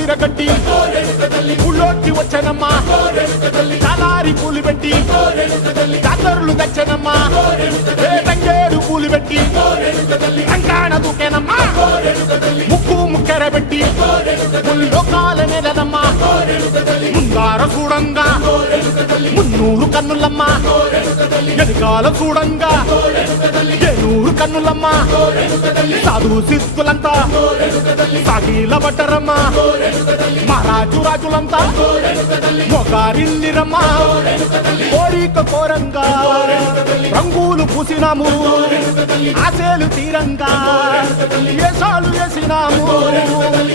విరగట్టి ఊళ్ళోకి వచ్చనమ్మా చాలారి పూలు పెట్టి జాతరులు తెచ్చనమ్మా తంగేడు పూలు పెట్టి రంగాణ దూకేనమ్మా ముక్కు ముక్కెర పెట్టి ముల్లోకాల నెలనమ్మా ముందార చూడంగా మున్నూరు కన్నులమ్మా ఎనకాల చూడంగా ఏనూరు కన్నులమ్మా సాధు సిద్ధులంతా సాగిల పట్టరమ్మా మహారాజు రాజులంతా మొగారిల్లిరమ్మా కోరిక కోరంగా రంగులు పూసినాము ఆశలు తీరంగా ఏసాలు వేసినాము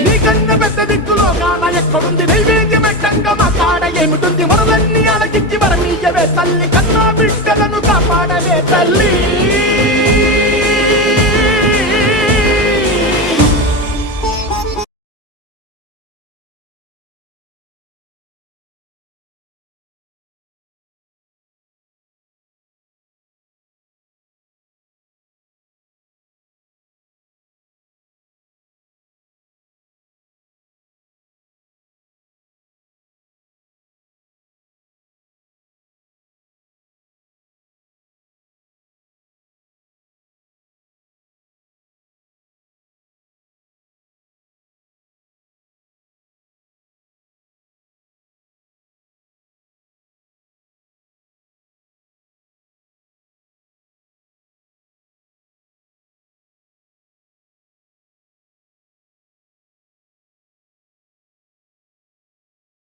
నీకన్నా పెద్ద దిక్కులో కాన ఎక్కడుంది నైవేద్యం పెట్టంగా మా కాడ ఏమిటుంది మనలన్నీ అలకించి మరమీయవే తల్లి